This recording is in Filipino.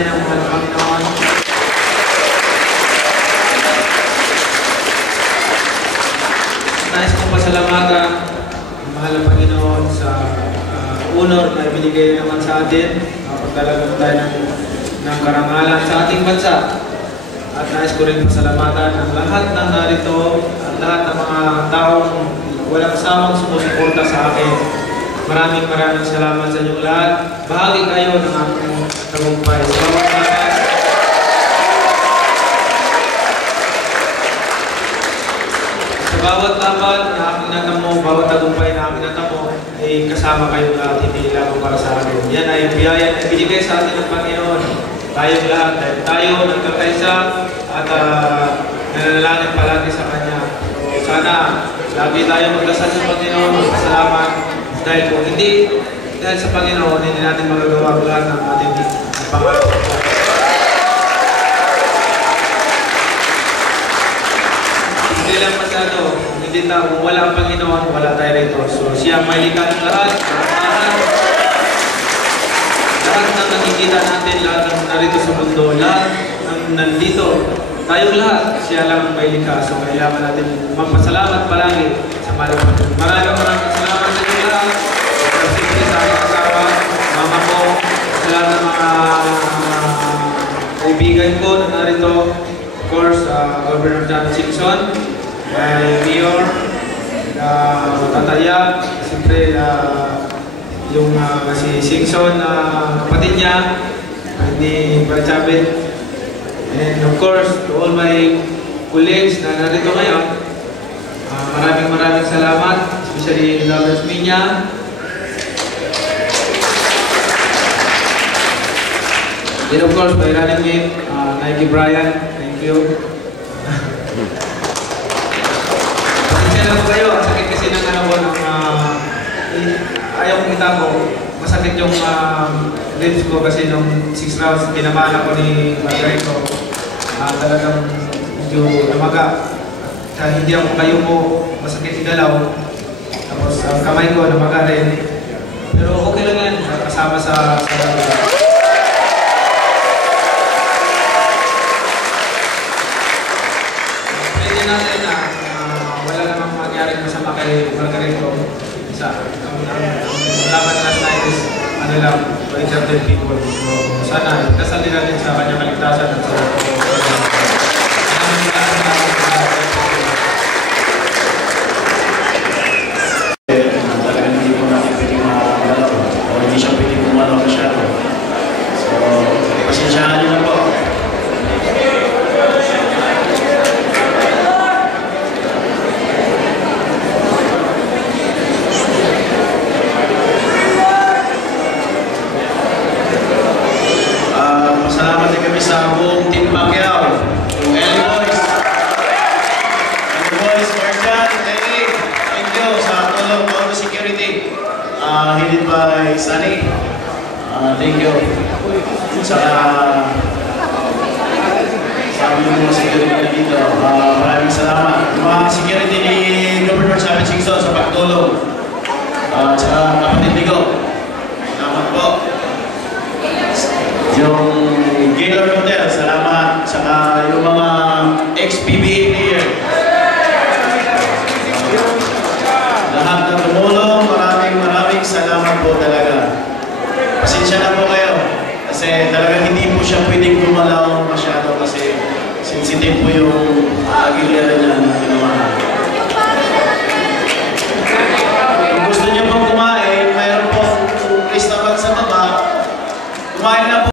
natin ang mahal na Panginoon. Nais kong pasalamatan ang mahal na Panginoon sa honor na ibinigay naman sa atin. Pagdalagan tayo ng karangalan sa ating bansa. At nais ko rin pasalamatan ang lahat ng narito at lahat ng mga taong walang samang sumusuporta sa akin. Maraming salamat sa inyong lahat. Bahagi kayo ng aking tagumpay. Salamat. Sa bawat laban na aking natamo, bawat tagumpay na aking natamo, ay kasama kayo lahat, hindi lang para sa akin. Yan ay biyaya na binigay sa atin ng Panginoon. Tayong lahat, tayo nagkakaisa at nananalangin palagi sa Kanya. So, sana lagi tayo magdasal sa Panginoon, magpasalamat. Dahil kung hindi, dahil sa Panginoon, hindi natin magagawa lahat ng ating pangarap. Hindi lang masyado, hindi tayo, kung wala ang Panginoon, wala tayo rito. So, siya may likha ng lahat. Lahat ng nakikita natin, lahat ng narito sa mundo, lahat ng nandito, tayong lahat, siya lang may likha. So, kailangan natin magpasalamat palagi sa Panginoon. Maraming salamat sa inyo lahat. Siyempre sa aking asawa, mama ko, sa lahat ng mga kaibigan ko na narito. Of course, Governor John Singson, Mayor, Tataya, siyempre yung si Singson, kapatid niya, ni Barchabit. And of course, to all my colleagues na narito ngayon, maraming salamat, especially Lovers Minya. And of course, my running mate, Nike Brian, thank you. Pasensya na po kayo, ang sakit kasi ng ayaw kong itako. Masakit yung ribs ko kasi nung 6 rounds, pinamala ko ni Margarito. Talagang medyo namaga. Hindi ako kayo mo, masakit igalaw. Tapos kamay ko namaga rin. Pero okay lang yan, kasama sa pwede natin na wala namang mangyaring masama kay Margarito. Ang laban last night is ano lang, to entertain people. So, sana, dasal din natin sa kanyang kaligtasan at sa talagang hindi po natin pwedeng magalaw o hindi siya pwedeng kumalaw masyado. So, pasensyahan niyo na po. Pasalamat din kami sa buong Team Pacquiao, yung Eli Boys, Marjan, Lenny, thank you sa tulong Auto Security, headed by Sunny, thank you sa mga security na dito, maraming salamat. Yung mga security ni Governor Sabi Singson sa pagtulong, sa kapatid ni Go, salamat po. Yung Gaylord Hotel, salamat. Saka yung mga ex-PBA player. Lahat na tumulong, maraming salamat po talaga. Pasensya na po kayo. Kasi talaga hindi po siya pwedeng gumalaw masyado kasi sensitive po yung agilera niya na ginawa. Kung gusto niyo pong kumain, mayroon po lista sa baba. Kumain na po.